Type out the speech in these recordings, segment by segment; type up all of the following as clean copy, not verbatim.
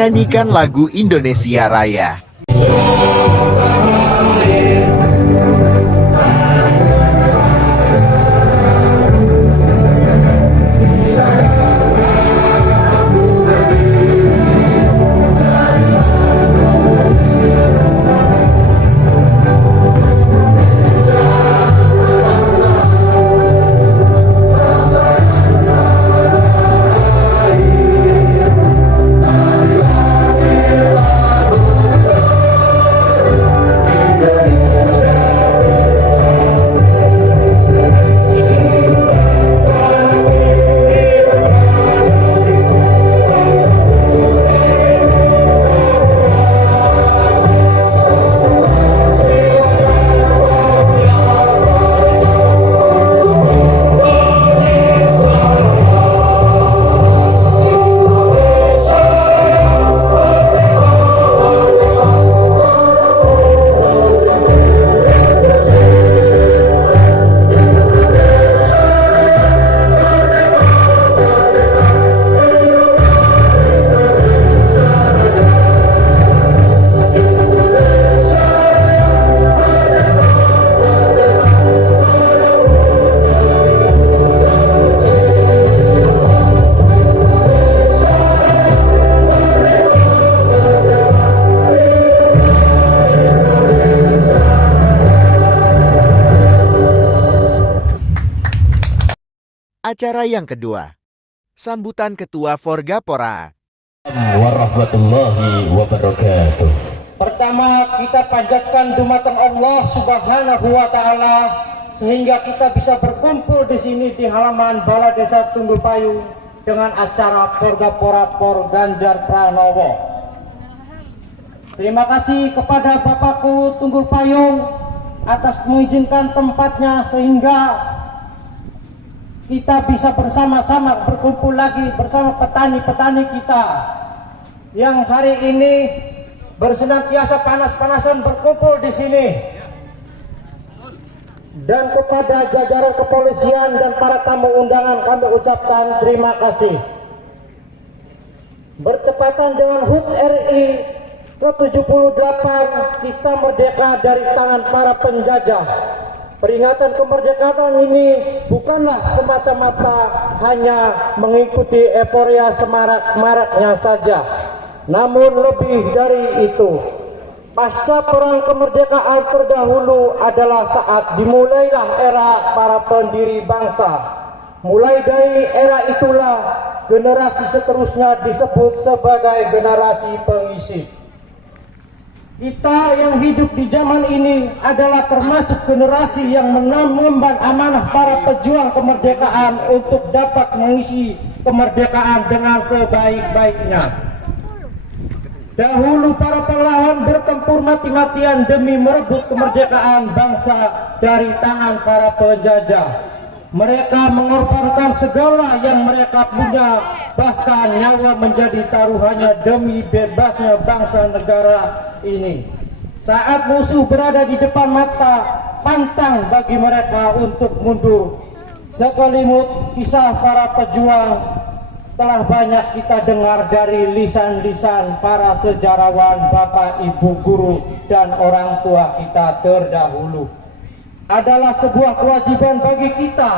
menyanyikan lagu Indonesia Raya. Acara yang kedua, sambutan Ketua Forgapora. Warahmatullahi wabarakatuh. Pertama, kita panjatkan dumateng Allah Subhanahu wa taala sehingga kita bisa berkumpul di sini di halaman Balai Desa Tunggul Payung dengan acara Forgapora Por Ganjar Pranowo. Terima kasih kepada Bapakku Tunggul Payung atas mengizinkan tempatnya sehingga kita bisa bersama-sama berkumpul lagi bersama petani-petani kita yang hari ini bersenantiasa panas-panasan berkumpul di sini. Dan kepada jajaran kepolisian dan para tamu undangan kami ucapkan terima kasih. Bertepatan dengan HUT RI ke-78, kita merdeka dari tangan para penjajah. Peringatan kemerdekaan ini bukanlah semata-mata hanya mengikuti euforia semarak-maraknya saja, namun lebih dari itu. Pasca perang kemerdekaan terdahulu adalah saat dimulailah era para pendiri bangsa. Mulai dari era itulah generasi seterusnya disebut sebagai generasi pengisi. Kita yang hidup di zaman ini adalah termasuk generasi yang mengemban amanah para pejuang kemerdekaan untuk dapat mengisi kemerdekaan dengan sebaik-baiknya. Dahulu para pahlawan bertempur mati-matian demi merebut kemerdekaan bangsa dari tangan para penjajah. Mereka mengorbankan segala yang mereka punya, bahkan nyawa menjadi taruhannya demi bebasnya bangsa negara ini. Saat musuh berada di depan mata, pantang bagi mereka untuk mundur. Sekelimut kisah para pejuang telah banyak kita dengar dari lisan-lisan para sejarawan, bapak, ibu, guru, dan orang tua kita terdahulu. Adalah sebuah kewajiban bagi kita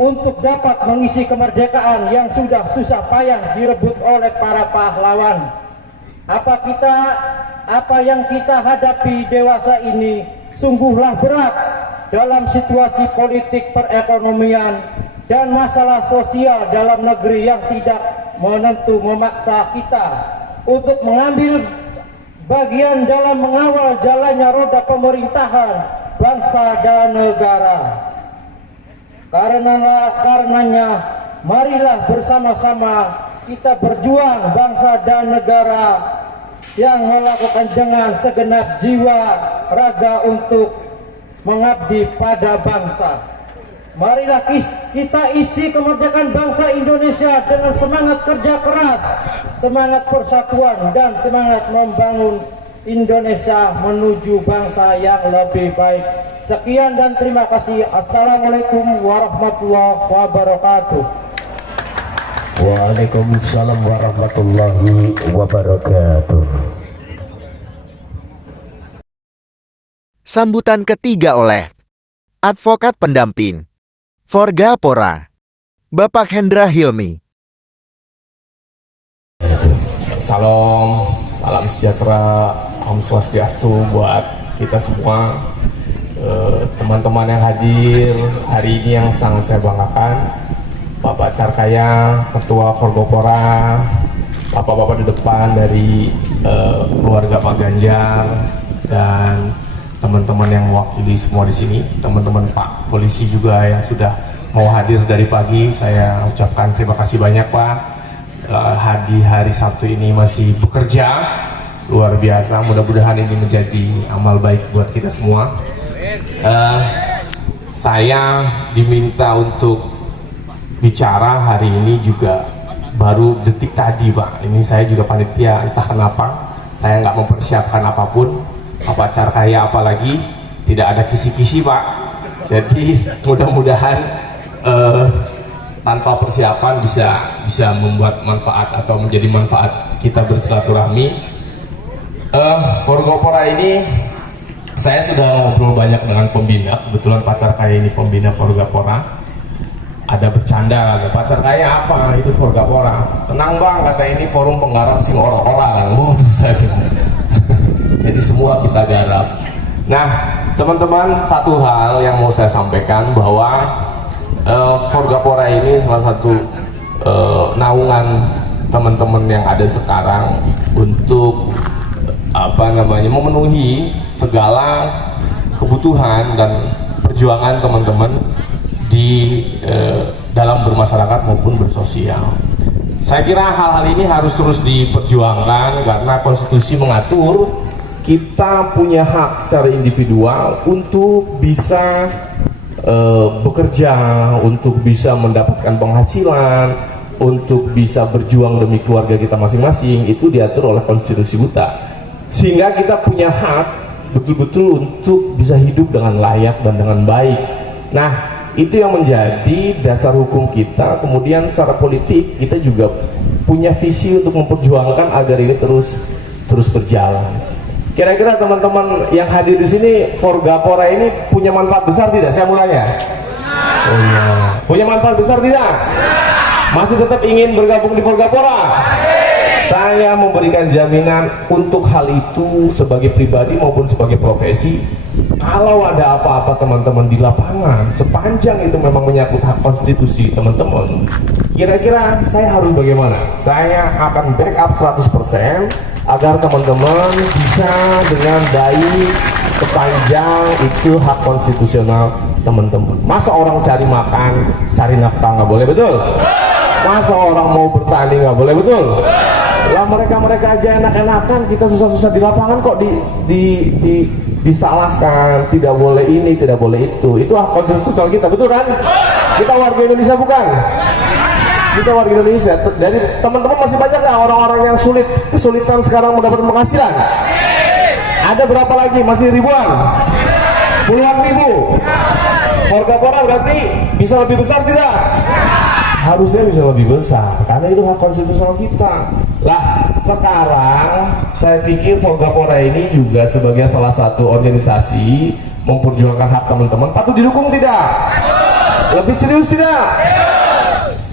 untuk dapat mengisi kemerdekaan yang sudah susah payah direbut oleh para pahlawan. Apa yang kita hadapi dewasa ini sungguhlah berat dalam situasi politik perekonomian dan masalah sosial dalam negeri yang tidak menentu memaksa kita untuk mengambil bagian dalam mengawal jalannya roda pemerintahan bangsa dan negara. Karenanya marilah bersama-sama kita berjuang bangsa dan negara yang melakukan dengan segenap jiwa raga untuk mengabdi pada bangsa. Marilah kita isi kemerdekaan bangsa Indonesia dengan semangat kerja keras, semangat persatuan, dan semangat membangun Indonesia menuju bangsa yang lebih baik. Sekian dan terima kasih. Assalamualaikum warahmatullahi wabarakatuh. Waalaikumsalam warahmatullahi wabarakatuh. Sambutan ketiga oleh Advokat Pendamping Forgapora, Bapak Hendra Hilmi. Salam sejahtera, Om Swastiastu buat kita semua, teman-teman yang hadir hari ini yang sangat saya banggakan, Bapak Carkaya, Ketua Forgapora, Bapak-bapak di depan dari keluarga Pak Ganjar, dan teman-teman yang mewakili semua di sini, teman-teman Pak Polisi juga yang sudah mau hadir dari pagi, saya ucapkan terima kasih banyak Pak. Di hari Sabtu ini masih bekerja luar biasa, mudah-mudahan ini menjadi amal baik buat kita semua. Saya diminta untuk bicara hari ini juga baru detik tadi Pak, ini saya juga panitia, entah kenapa saya nggak mempersiapkan apapun, Bapak Carkaya apalagi tidak ada kisi-kisi Pak, jadi mudah-mudahan tanpa persiapan bisa membuat manfaat atau menjadi manfaat kita bersilaturahmi. Forgapora ini saya sudah ngobrol banyak dengan pembina, kebetulan Pak Carkaya ini pembina Forgapora. Ada bercanda, Pak Carkaya apa itu Forgapora? Tenang Bang, kata ini forum penggarap sing ora-ora kan. Jadi semua kita garap. Nah teman-teman, satu hal yang mau saya sampaikan bahwa Forgapora ini salah satu naungan teman-teman yang ada sekarang untuk memenuhi segala kebutuhan dan perjuangan teman-teman di dalam bermasyarakat maupun bersosial. Saya kira hal-hal ini harus terus diperjuangkan karena konstitusi mengatur kita punya hak secara individual untuk bisa bekerja, untuk bisa mendapatkan penghasilan, untuk bisa berjuang demi keluarga kita masing-masing, itu diatur oleh konstitusi kita, sehingga kita punya hak betul-betul untuk bisa hidup dengan layak dan dengan baik. Nah itu yang menjadi dasar hukum kita. Kemudian secara politik kita juga punya visi untuk memperjuangkan agar ini terus berjalan. Kira-kira teman-teman yang hadir di sini, Forgapora ini punya manfaat besar tidak? Saya mulanya. Oh iya. Punya manfaat besar tidak? Masih tetap ingin bergabung di Forgapora? Saya memberikan jaminan untuk hal itu sebagai pribadi maupun sebagai profesi. Kalau ada apa-apa teman-teman di lapangan, sepanjang itu memang menyangkut hak konstitusi teman-teman, kira-kira saya harus bagaimana? Saya akan backup 100% agar teman-teman bisa dengan baik sepanjang itu hak konstitusional teman-teman. Masa orang cari makan, cari nafkah nggak boleh, betul? Masa orang mau bertani nggak boleh, betul? Lah mereka aja enak-enakan, kita susah-susah di lapangan kok disalahkan, tidak boleh ini, tidak boleh itu hak konstitusional kita, betul kan? Kita warga Indonesia bukan? Kita warga Indonesia. Dari teman-teman masih banyak nggak orang-orang yang kesulitan sekarang mendapatkan penghasilan? Ada berapa lagi? Masih ribuan? Puluhan ribu? Forgapora berarti bisa lebih besar tidak? Harusnya bisa lebih besar karena itu hak konstitusional kita. Lah sekarang saya pikir Forgapora ini juga sebagai salah satu organisasi memperjuangkan hak teman-teman patut didukung tidak? Lebih serius tidak?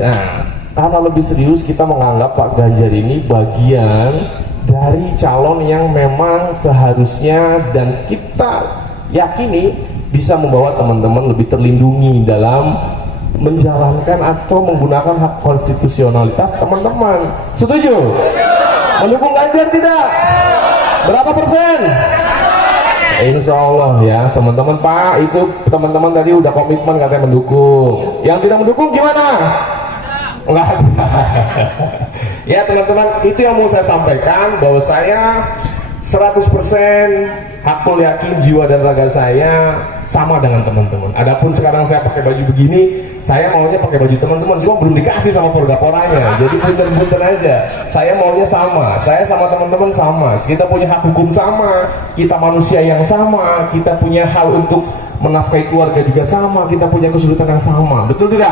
Nah, karena lebih serius kita menganggap Pak Ganjar ini bagian dari calon yang memang seharusnya dan kita yakini bisa membawa teman-teman lebih terlindungi dalam menjalankan atau menggunakan hak konstitusionalitas teman-teman. Setuju? Mendukung Ganjar tidak? Berapa persen? Insya Allah ya teman-teman. Pak itu teman-teman tadi udah komitmen katanya mendukung. Yang tidak mendukung gimana? Enggak. Ya teman-teman, itu yang mau saya sampaikan, bahwa saya 100% hakul yakin jiwa dan raga saya sama dengan teman-teman. Adapun sekarang saya pakai baju begini, saya maunya pakai baju teman-teman, cuma belum dikasih sama Forgaporanya. Jadi punten-punten aja. Saya maunya sama, saya sama teman-teman sama. Kita punya hak hukum sama, kita manusia yang sama, kita punya hal untuk menafkahi keluarga juga sama, kita punya kesulitan yang sama, betul tidak?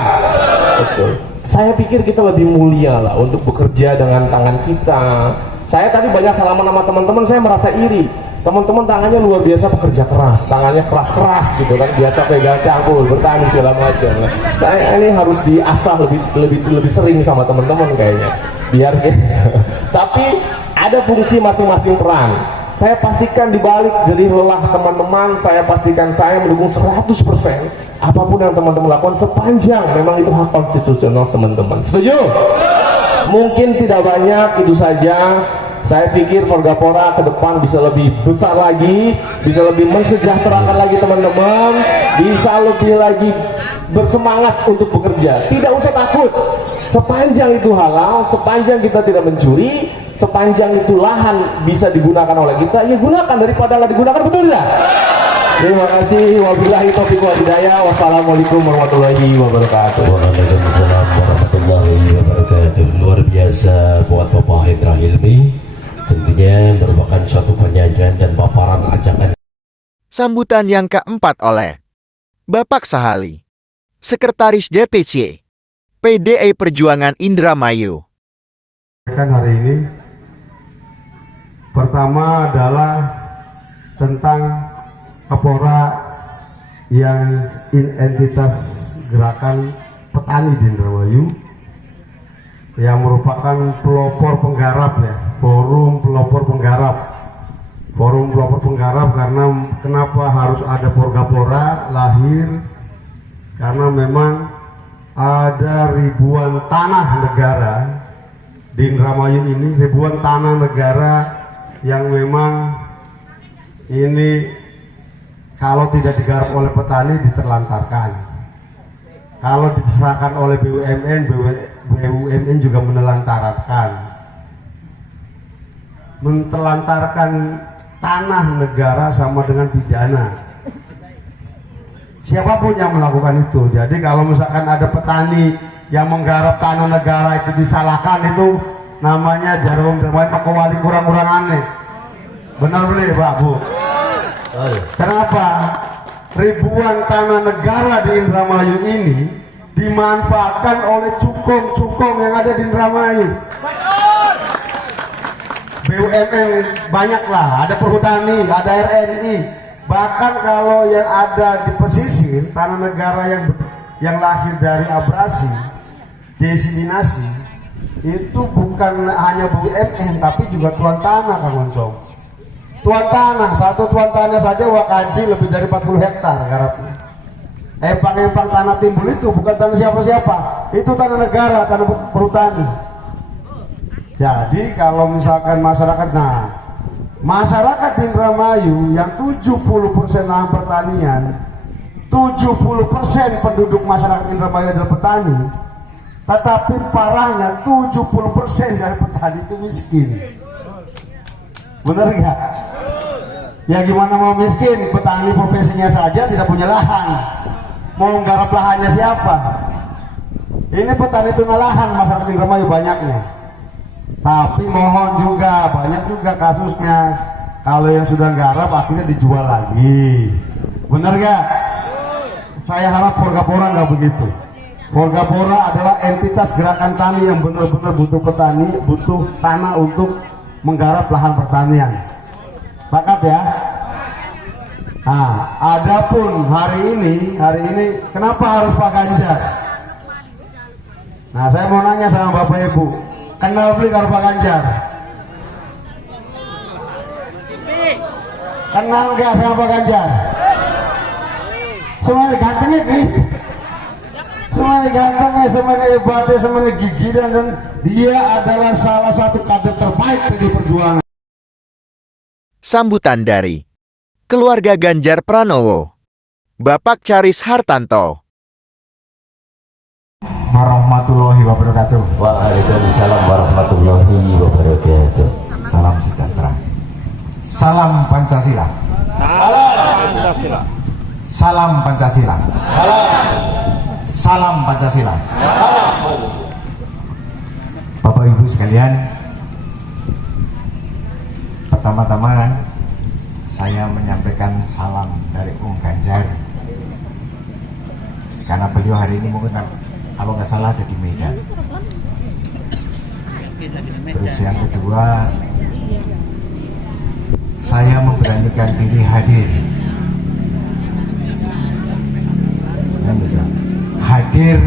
Betul. Saya pikir kita lebih mulia lah untuk bekerja dengan tangan kita. Saya tadi banyak salaman sama teman-teman, saya merasa iri. Teman-teman tangannya luar biasa bekerja keras, tangannya keras-keras gitu kan, biasa pegang cangkul, bertani segala macam. Saya ini harus diasah lebih sering sama teman-teman kayaknya, biar gitu. Tapi ada fungsi masing-masing peran. Saya pastikan dibalik jadi lelah teman-teman, saya pastikan saya mendukung 100% apapun yang teman-teman lakukan sepanjang memang itu hak konstitusional teman-teman. Setuju? Mungkin tidak banyak, itu saja. Saya pikir Forgapora ke depan bisa lebih besar lagi, bisa lebih mensejahterakan lagi teman-teman, bisa lebih lagi bersemangat untuk bekerja. Tidak usah takut, sepanjang itu halal, sepanjang kita tidak mencuri, sepanjang itu lahan bisa digunakan oleh kita, ya gunakan daripada nggak digunakan, betul tidak? Terima kasih. Wabillahi taufiq wal hidayah. Wassalamualaikum warahmatullahi wabarakatuh. Waalaikumsalam warahmatullahi wabarakatuh. Luar biasa buat Bapak Hendra Hilmi, tentunya merupakan suatu penyajian dan paparan ajakan. Sambutan yang keempat oleh Bapak Sahali, Sekretaris DPC PDI Perjuangan Indramayu. Hari ini pertama adalah tentang Kapora yang entitas gerakan petani di Indramayu yang merupakan pelopor penggarap ya, forum pelopor penggarap karena kenapa harus ada Forgapora lahir, karena memang ada ribuan tanah negara di Indramayu ini, ribuan tanah negara yang memang ini kalau tidak digarap oleh petani diterlantarkan. Kalau diserahkan oleh BUMN juga menelantarkan tanah negara sama dengan pidana. Siapapun yang melakukan itu. Jadi kalau misalkan ada petani yang menggarap tanah negara itu disalahkan, itu namanya jarum bermain Pak Wali kurang-kurang aneh. Benar boleh Pak Bu? Kenapa ribuan tanah negara di Indramayu ini dimanfaatkan oleh cukong-cukong yang ada di Indramayu? BUMN banyaklah, ada perhutani, ada RNI. Bahkan kalau yang ada di pesisir, tanah negara yang lahir dari abrasi, diseminasi, itu bukan hanya BUMN tapi juga tuan tanah, Kang Moncong. Tuan tanah, satu tuan tanah saja Wakaji lebih dari 40 hektar garapnya. Empang-empang tanah timbul itu bukan tanah siapa-siapa, itu tanah negara, tanah perhutani. Jadi kalau misalkan masyarakat di Indramayu yang 70% lahan pertanian, 70% penduduk masyarakat Indramayu adalah petani, tetapi parahnya 70% dari petani itu miskin. Benar nggak? Ya gimana mau miskin? Petani profesinya saja tidak punya lahan, mau nggarap lahannya siapa? Ini petani tuna lahan masyarakat Indramayu banyaknya. Tapi mohon juga, banyak juga kasusnya kalau yang sudah garap akhirnya dijual lagi. Benar gak? Saya harap Forgapora nggak begitu. Forgapora adalah entitas gerakan tani yang benar-benar butuh petani, butuh tanah untuk menggarap lahan pertanian. Sepakat ya? Nah, adapun hari ini kenapa harus Pak Ganjar? Nah, saya mau nanya sama Bapak Ibu, kenal beli karo Pak Ganjar? Kenal gak sama Pak Ganjar? Semuanya gantengnya nih, semuanya gantengnya, semuanya hebatnya, semuanya gigi, dan dia adalah salah satu kader terbaik PDI Perjuangan. Sambutan dari keluarga Ganjar Pranowo, Bapak Charis Hartanto. Warahmatullahi wabarakatuh. Waalaikumsalam warahmatullahi wabarakatuh. Salam sejahtera. Salam Pancasila. Salam Pancasila. Salam Pancasila. Bapak Ibu sekalian, pertama-tama saya menyampaikan salam dari Om Ganjar karena beliau hari ini mungkin kalau nggak salah ada di Medan. Terus yang kedua, saya memberanikan diri hadir. Hadir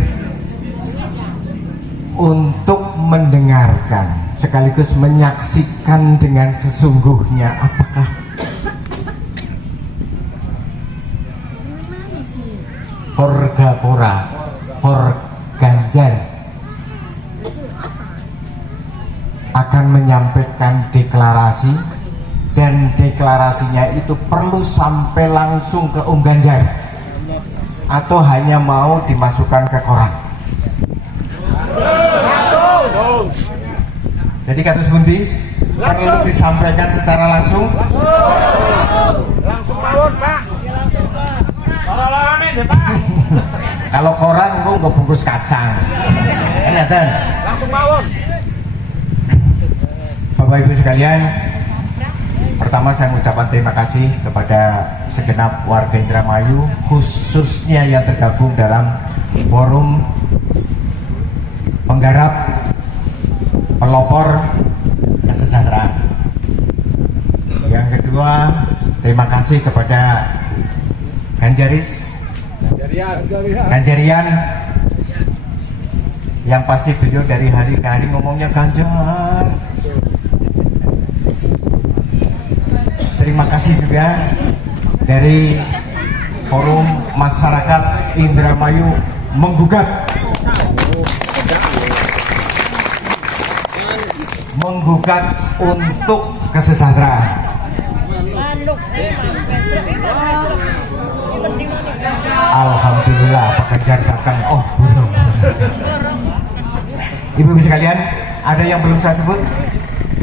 untuk mendengarkan sekaligus menyaksikan dengan sesungguhnya apakah Porgapora, Ganjar akan menyampaikan deklarasi, dan deklarasinya itu perlu sampai langsung ke Om Ganjar atau hanya mau dimasukkan ke koran. Jadi kados pundi perlu disampaikan secara langsung. Langsung mawon, Pak. Kalau koran engko nggak bungkus kacang. Kan Langsung mawon. Bapak Ibu sekalian, pertama saya mengucapkan terima kasih kepada segenap warga Indramayu, khususnya yang tergabung dalam forum penggarap pelopor kesejahteraan. Yang kedua, terima kasih kepada Ganjarian yang pasti beliau dari hari ke hari ngomongnya Ganjar. Terima kasih juga dari Forum Masyarakat Indramayu menggugat untuk kesejahteraan. Alhamdulillah Pak Ganjar datang. Oh belum. Ibu-ibu sekalian, ada yang belum saya sebut.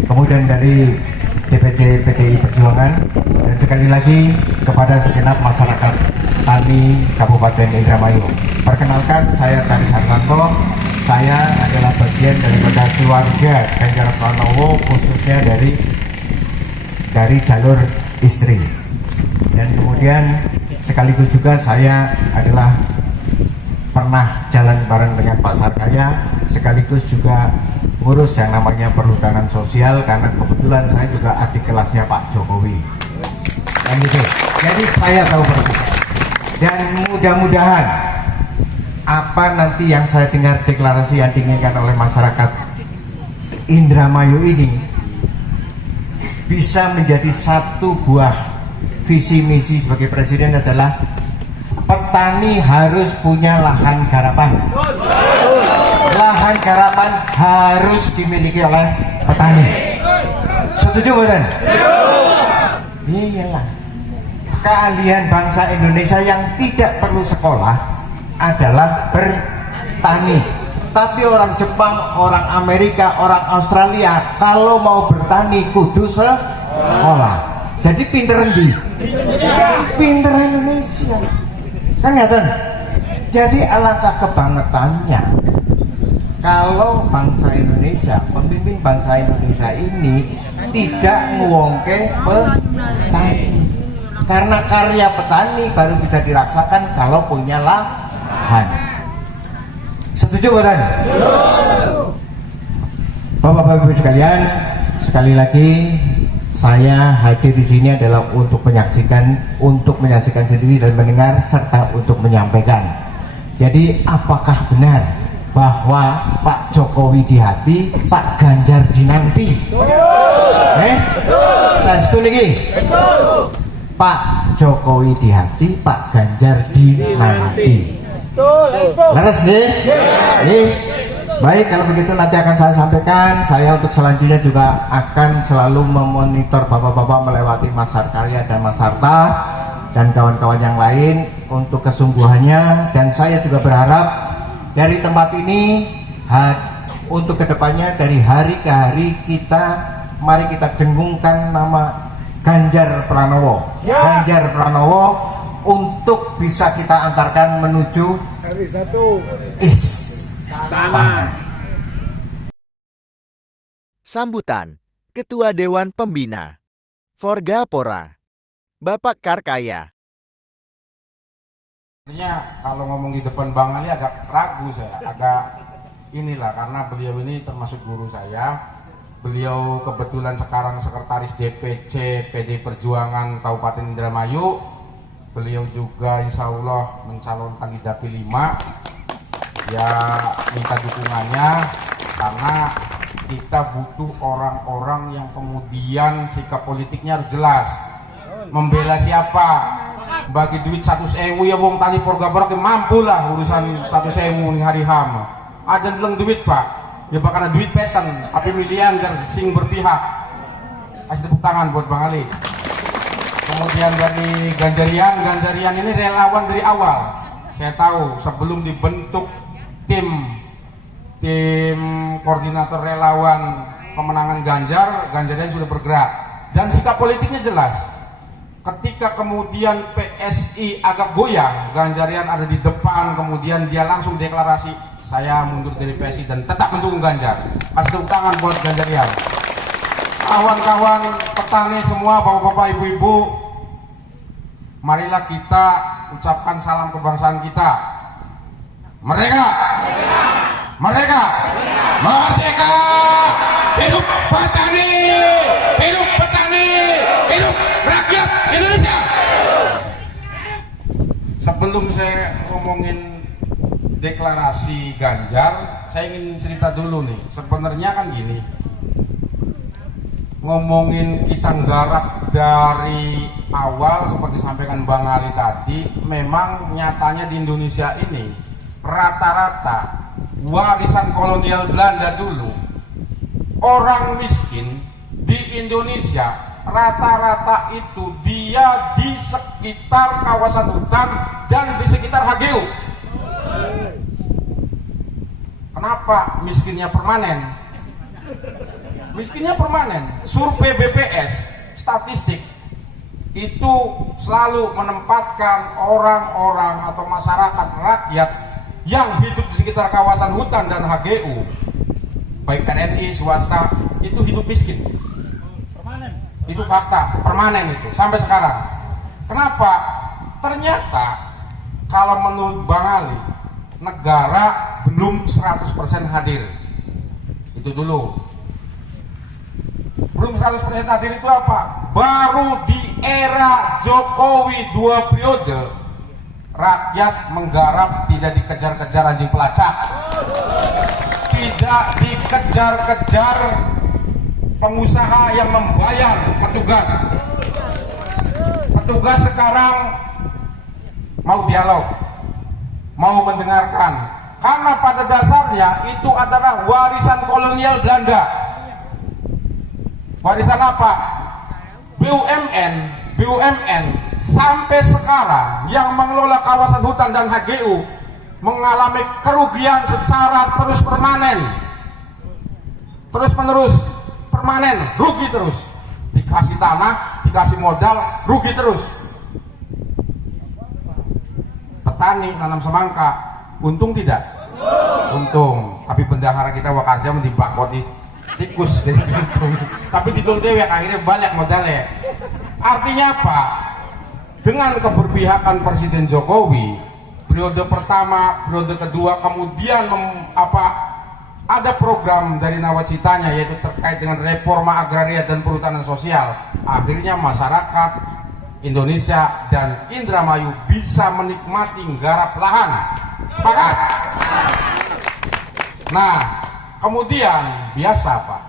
Kemudian dari DPC PDI Perjuangan, dan sekali lagi kepada segenap masyarakat tani Kabupaten Indramayu. Perkenalkan, saya Taris Hartanto. Saya adalah bagian daripada keluarga Ganjar Pranowo, khususnya dari jalur istri. Dan kemudian sekaligus juga saya adalah pernah jalan bareng dengan Pak Sarkaya, sekaligus juga ngurus yang namanya perhutanan sosial, karena kebetulan saya juga adik kelasnya Pak Jokowi. Dan gitu. Jadi saya tahu persis. Dan mudah-mudahan apa nanti yang saya dengar deklarasi yang diinginkan oleh masyarakat Indramayu ini bisa menjadi satu buah visi misi sebagai presiden adalah petani harus punya lahan garapan. Lahan garapan harus dimiliki oleh petani. Setuju bukan? Iyalah. Keahlian bangsa Indonesia yang tidak perlu sekolah adalah bertani. Tapi orang Jepang, orang Amerika, orang Australia kalau mau bertani kudu sekolah. Jadi pinteran di pinter Indonesia. Kan ngerti? Jadi alangkah kebangetannya kalau bangsa Indonesia, pemimpin bangsa Indonesia ini tidak nguwongke petani. Karena karya petani baru bisa dirasakan kalau punya lahan. Setuju bukan? Bapak-bapak Ibu sekalian, sekali lagi saya hadir di sini adalah untuk menyaksikan sendiri dan mendengar serta untuk menyampaikan. Jadi apakah benar bahwa Pak Jokowi di hati, Pak Ganjar dinanti? Saya setuju lagi. Pak Jokowi di hati, Pak Ganjar dinanti. Laras nih? Nih. Baik, kalau begitu nanti akan saya sampaikan. Saya untuk selanjutnya juga akan selalu memonitor bapak-bapak melewati Mas Sarkarya dan Mas Sarta dan kawan-kawan yang lain untuk kesungguhannya. Dan saya juga berharap dari tempat ini untuk kedepannya, dari hari ke hari mari kita dengungkan nama Ganjar Pranowo. Ganjar Pranowo untuk bisa kita antarkan menuju Sambutan Ketua Dewan Pembina Forgapora, Bapak Karkaya. Sebenarnya kalau ngomong di depan Bang Ali agak ragu saya, agak inilah karena beliau ini termasuk guru saya. Beliau kebetulan sekarang sekretaris DPC PD Perjuangan Kabupaten Indramayu. Beliau juga insya Allah mencalonkan di Dapil 5. Ya minta dukungannya karena kita butuh orang-orang yang kemudian sikap politiknya harus jelas. Membela siapa? Bagi duit 100.000 ya wong tani porga-porga mampu lah urusan 100.000 nih hari ham. Aja deleng duit pak, ya bakal duit peten, tapi miliar sing berpihak. Kasih tepuk tangan buat Bang Ali. Kemudian dari Ganjarian ini relawan dari awal. Saya tahu sebelum dibentuk tim koordinator relawan pemenangan Ganjarian sudah bergerak dan sikap politiknya jelas. Ketika kemudian PSI agak goyang, Ganjarian ada di depan, kemudian dia langsung deklarasi, saya mundur dari PSI dan tetap mendukung Ganjar. Kasih tepuk tangan buat Ganjarian. Kawan-kawan petani semua, bapak-bapak, ibu-ibu, marilah kita ucapkan salam kebangsaan kita. Merdeka! Merdeka! Merdeka! Hidup petani! Hidup petani! Hidup rakyat Indonesia! Sebelum saya ngomongin deklarasi Ganjar, saya ingin cerita dulu nih. Sebenarnya kan gini, ngomongin kita nggarap dari awal seperti sampaikan Bang Ali tadi, memang nyatanya di Indonesia ini rata-rata warisan kolonial Belanda dulu, orang miskin di Indonesia rata-rata itu dia di sekitar kawasan hutan dan di sekitar HGU. Kenapa miskinnya permanen? Miskinnya permanen. Survei BPS statistik itu selalu menempatkan orang-orang atau masyarakat rakyat yang hidup di sekitar kawasan hutan dan HGU, baik RNI swasta, itu hidup miskin. Itu fakta, permanen itu sampai sekarang. Kenapa? Ternyata kalau menurut Bang Ali, negara belum 100% hadir. Itu dulu. Belum 100% hadir itu apa? Baru di era Jokowi 2 periode rakyat menggarap, tidak dikejar-kejar anjing pelacak, tidak dikejar-kejar pengusaha yang membayar petugas sekarang mau dialog, mau mendengarkan, karena pada dasarnya itu adalah warisan kolonial Belanda. Warisan apa? BUMN sampai sekarang yang mengelola kawasan hutan dan HGU mengalami kerugian secara terus menerus permanen, rugi terus. Dikasih tanah, dikasih modal, rugi terus. Petani nanam semangka, untung tidak? Untung. Tapi bendahara kita Wakarja mendibakoti tikus jadi untung. Tapi di dewe akhirnya balik modalnya. Artinya apa? Dengan keberpihakan Presiden Jokowi periode pertama, periode kedua, kemudian ada program dari nawacitanya yaitu terkait dengan reforma agraria dan perhutanan sosial. Akhirnya masyarakat Indonesia dan Indramayu bisa menikmati garap lahan. Sepakat? Nah, kemudian biasa Pak,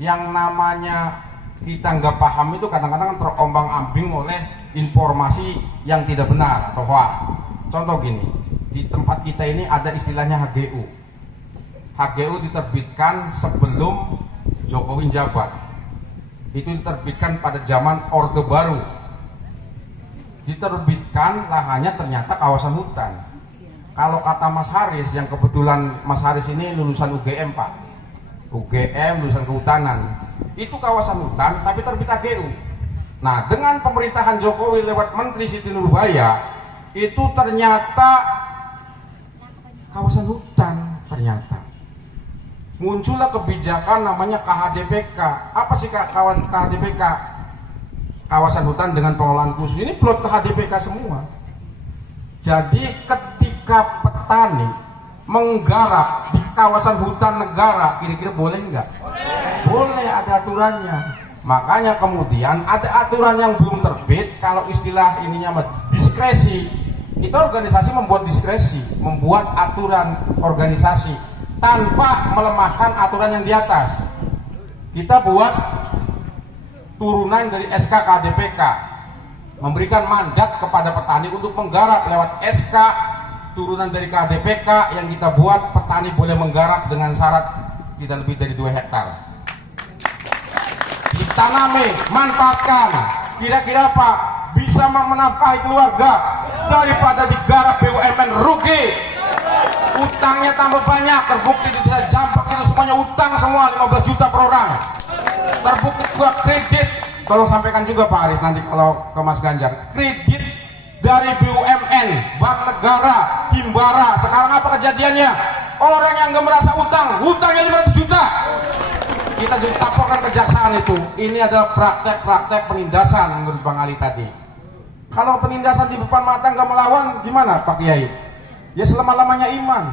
yang namanya kita nggak paham itu kadang-kadang terombang-ambing oleh informasi yang tidak benar atau hoax. Contoh gini, di tempat kita ini ada istilahnya HGU. HGU diterbitkan sebelum Jokowi jabat. Itu diterbitkan pada zaman Orde Baru. Diterbitkan lahannya ternyata kawasan hutan. Kalau kata Mas Haris, yang kebetulan Mas Haris ini lulusan UGM Pak, UGM lulusan kehutanan, itu kawasan hutan tapi terbit HGU. Nah, dengan pemerintahan Jokowi lewat Menteri Siti Nurbaya, itu ternyata kawasan hutan ternyata. Muncullah kebijakan namanya KHDPK. Apa sih kawan KHDPK? Kawasan hutan dengan pengelolaan khusus. Ini plot KHDPK semua. Jadi ketika petani menggarap di kawasan hutan negara, kira-kira boleh nggak? Boleh, ada aturannya. Makanya kemudian ada aturan yang belum terbit, kalau istilah ininya diskresi. Kita organisasi membuat diskresi, membuat aturan organisasi tanpa melemahkan aturan yang di atas. Kita buat turunan dari SK KDPK, memberikan mandat kepada petani untuk menggarap lewat SK turunan dari KDPK yang kita buat. Petani boleh menggarap dengan syarat tidak lebih dari 2 hektar. Ditanami, manfaatkan. Kira-kira apa? Bisa menafkahi keluarga daripada digarap BUMN rugi. Utangnya tambah banyak, terbukti di desa Jampak itu semuanya utang semua 15 juta per orang. Terbukti juga kredit. Tolong sampaikan juga Pak Aris nanti kalau ke Mas Ganjar. Kredit dari BUMN, Bank Negara, Himbara. Sekarang apa kejadiannya? Orang yang nggak merasa utang, hutangnya 500 juta. Kita juga laporkan kejaksaan itu. Ini adalah praktek-praktek penindasan menurut Bang Ali tadi. Kalau penindasan di depan mata nggak melawan, gimana Pak Kiai? Ya selama-lamanya iman.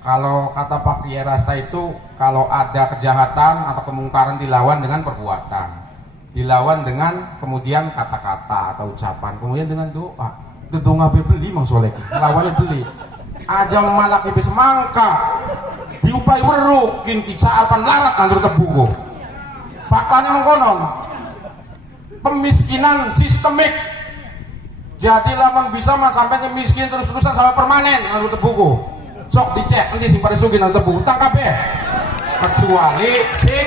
Kalau kata Pak Kiai Rasta itu, kalau ada kejahatan atau kemungkaran dilawan dengan perbuatan, dilawan dengan kemudian kata-kata atau ucapan, kemudian dengan doa. Doa beli Mang Soleh, lawannya beli. Aja malak ibe semangka, diupai weru, kin kicaapan larat nandur tebuku. Faktanya mengkonon, pemiskinan sistemik. Jadi laman bisa mah sampai miskin terus-terusan sampai permanen nandur tebuku. Sok dicek nanti sing pada sugih nandur tebuku, tangkap ya. Kecuali sing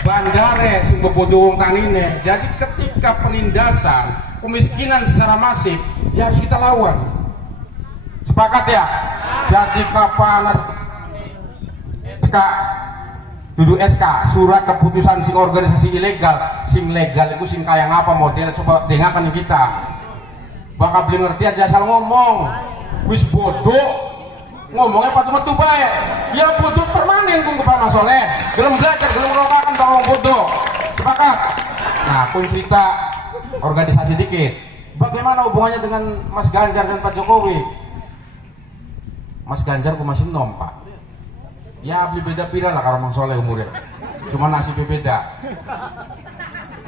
bandare sing bebodo wong tanine. Jadi ketika penindasan kemiskinan secara masif, ya harus kita lawan. Sepakat ya? Jadi kapan SK duduk SK surat keputusan sing organisasi ilegal, sing legal itu sing kaya ngapa model, coba dengarkan kita. Bakal beli ngerti aja asal ngomong. Wis bodoh ngomongnya patu metu bae. Ya bodoh permanen kung Pak Mas Soleh. Gelem belajar, gelem ngerokakan Pak wong bodoh. Sepakat? Nah, pun cerita organisasi dikit. Bagaimana hubungannya dengan Mas Ganjar dan Pak Jokowi? Mas Ganjar ku masih nom Pak. Ya beli beda pira lah kalau Mang Soleh umurnya. Cuma nasibnya beda.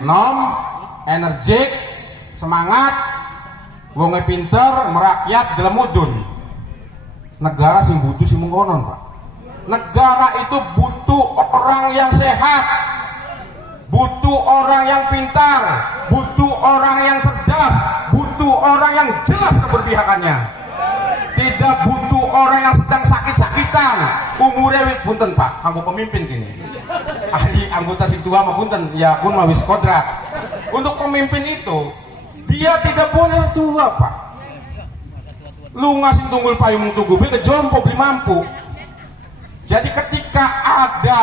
Nom, energik, semangat, wongnya pinter, merakyat, gelem mudun. Negara sing butuh sing mengkonon Pak. Negara itu butuh orang yang sehat, butuh orang yang pintar, butuh orang yang cerdas, butuh orang yang jelas keberpihakannya. Tidak butuh orang yang sedang sakit-sakitan. Umurnya wit punten Pak, kanggo pemimpin gini. Ahli anggota sing tua mah punten, ya pun mah wis kodrat. Untuk pemimpin itu dia tidak boleh tua Pak. Lu ngasih tunggul payung tunggu be kejompo beli mampu. Jadi ketika ada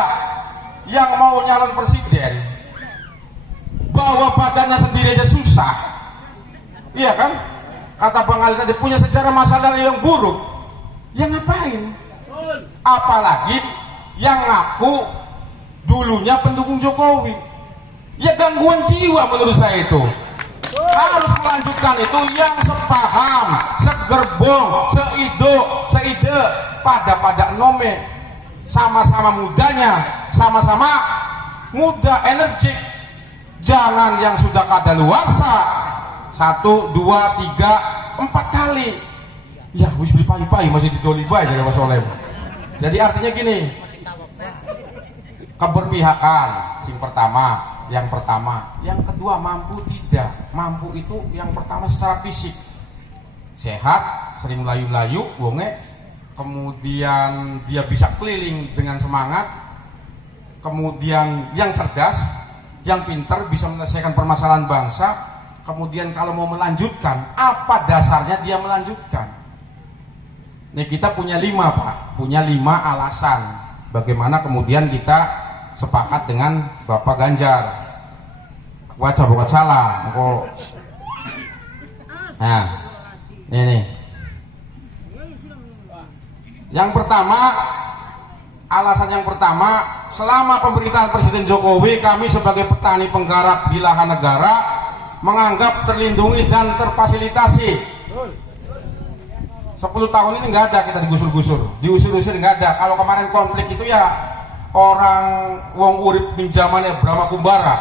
yang mau nyalon presiden bawa badannya sendiri aja susah, iya kan? Kata Bang Ali tadi punya sejarah masalah yang buruk, ya ngapain? Apalagi yang ngaku dulunya pendukung Jokowi, ya gangguan jiwa menurut saya itu. Harus melanjutkan itu yang sepaham, segerbong, seide pada nome, sama-sama mudanya, sama-sama muda, energik. Jangan yang sudah kadaluarsa 1, 2, 3, 4 kali. Ya wis beli pai-pai masih didoli bae jadi Mas Soleh. Jadi artinya gini, keberpihakan yang pertama, yang kedua mampu tidak. Mampu itu yang pertama secara fisik sehat, sering layu-layu wonge, kemudian dia bisa keliling dengan semangat, kemudian yang cerdas, yang pintar, bisa menyelesaikan permasalahan bangsa. Kemudian kalau mau melanjutkan, apa dasarnya dia melanjutkan? Nih kita punya 5 Pak, punya 5 alasan bagaimana kemudian kita sepakat dengan Bapak Ganjar. Wajah bukan salah, kok. Nah, ini. Yang pertama, alasan yang pertama, selama pemerintahan Presiden Jokowi, kami sebagai petani penggarap di lahan negara menganggap terlindungi dan terfasilitasi. 10 tahun ini nggak ada kita digusur-gusur, diusir-usir nggak ada. Kalau kemarin konflik itu ya orang wong urip pinjamannya Brahma Kumbara.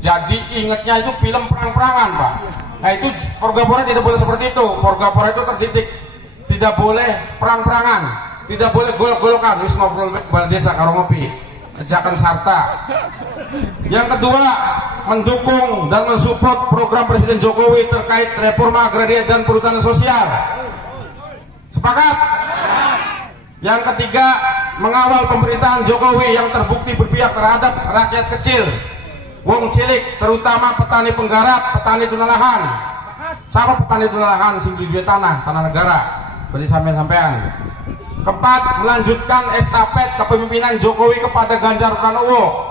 Jadi ingetnya itu film perang-perangan, Pak. Nah itu Forgapora tidak boleh seperti itu. Forgapora itu terdidik, tidak boleh perang-perangan, tidak boleh golok-golokan. Wis ngobrol bal desa karo ngopi, ajakan sarta. Yang kedua, mendukung dan mensupport program Presiden Jokowi terkait reforma agraria dan perhutanan sosial. Sepakat? Yang ketiga, mengawal pemerintahan Jokowi yang terbukti berpihak terhadap rakyat kecil, wong cilik, terutama petani penggarap, petani tunalahan. Sama petani tunalahan sing di tanah negara. Berarti sampean. Keempat, melanjutkan estafet kepemimpinan Jokowi kepada Ganjar Pranowo.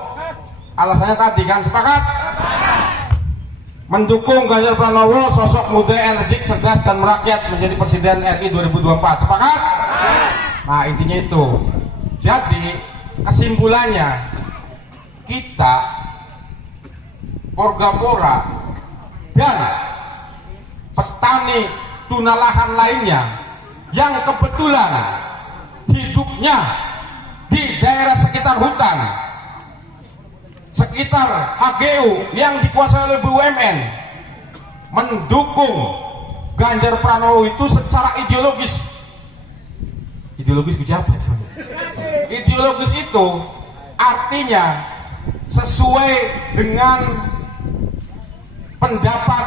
Alasannya tadi kan, sepakat? Mendukung Ganjar Pranowo, sosok muda, energik, cerdas dan merakyat menjadi Presiden RI 2024. Sepakat? Nah intinya itu. Jadi kesimpulannya, kita Forgapora dan petani tunalahan lainnya yang kebetulan hidupnya di daerah sekitar hutan, sekitar HGU yang dikuasai oleh BUMN, mendukung Ganjar Pranowo itu secara ideologis. Ideologis apa? Ideologis itu artinya sesuai dengan pendapat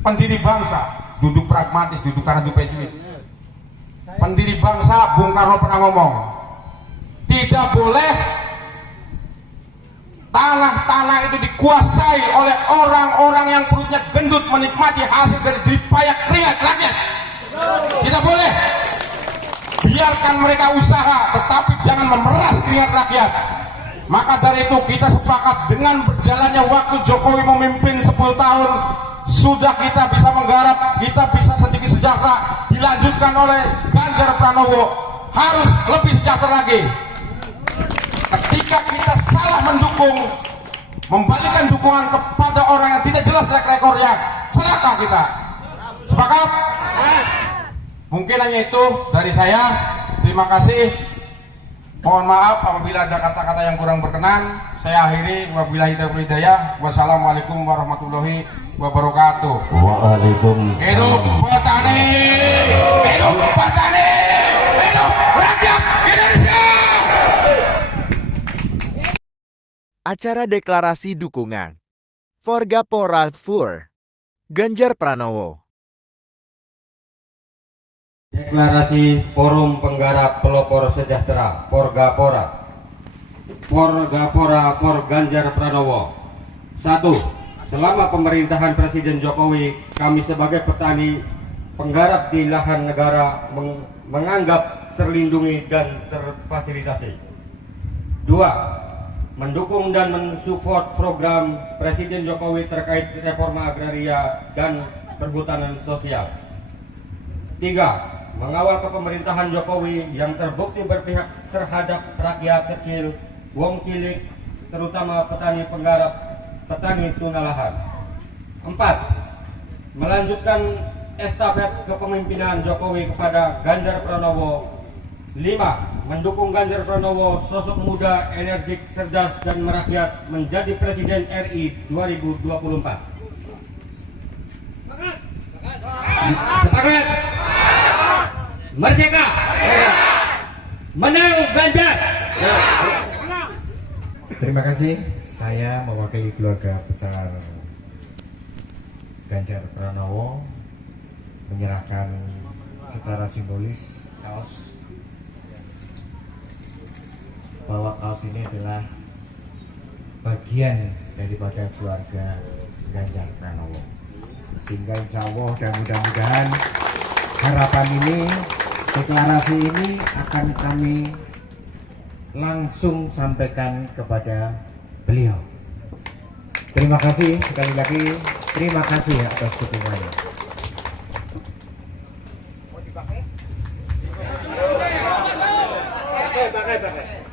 pendiri bangsa, duduk pragmatis, duduk karena dupe duit. Pendiri bangsa Bung Karno pernah ngomong, tidak boleh tanah-tanah itu dikuasai oleh orang-orang yang perutnya gendut menikmati hasil dari jerih payah keringat rakyat. Tidak boleh. Biarkan mereka usaha, tetapi jangan memeras keringat rakyat. Maka dari itu kita sepakat dengan berjalannya waktu Jokowi memimpin 10 tahun, sudah kita bisa menggarap, kita bisa sedikit sejahtera, dilanjutkan oleh Ganjar Pranowo harus lebih sejahtera lagi. Ketika kita salah mendukung, membalikan dukungan kepada orang yang tidak jelas track recordnya, celaka kita. Sepakat? Mungkin hanya itu dari saya. Terima kasih. Mohon maaf apabila ada kata-kata yang kurang berkenan. Saya akhiri. Wabillahi taufiq hidayah. Wassalamualaikum warahmatullahi wabarakatuh. Waalaikumsalam. Hidup petani, hidup petani, hidup rakyat Indonesia. Acara deklarasi dukungan Forgapora for Ganjar Pranowo. Deklarasi Forum Penggarap Pelopor Sejahtera Forgapora. Forgapora for Ganjar Pranowo. 1. Selama pemerintahan Presiden Jokowi, kami sebagai petani penggarap di lahan negara menganggap terlindungi dan terfasilitasi. 2. Mendukung dan mensupport program Presiden Jokowi terkait reforma agraria dan perhutanan sosial. 3. Mengawal kepemerintahan Jokowi yang terbukti berpihak terhadap rakyat kecil, wong cilik, terutama petani penggarap, petani tunalahan. 4. Melanjutkan estafet kepemimpinan Jokowi kepada Ganjar Pranowo. 5. Mendukung Ganjar Pranowo, sosok muda, energik, cerdas, dan merakyat menjadi Presiden RI 2024. Sepakat? Merdeka! Menang Ganjar! Terima kasih. Saya mewakili keluarga besar Ganjar Pranowo menyerahkan secara simbolis kaos, bahwa kaos ini adalah bagian daripada keluarga Ganjar Pranowo, sehingga insya Allah dan mudah-mudahan harapan ini, deklarasi ini akan kami langsung sampaikan kepada beliau. Terima kasih sekali lagi, terima kasih atas dukungannya. Pakai.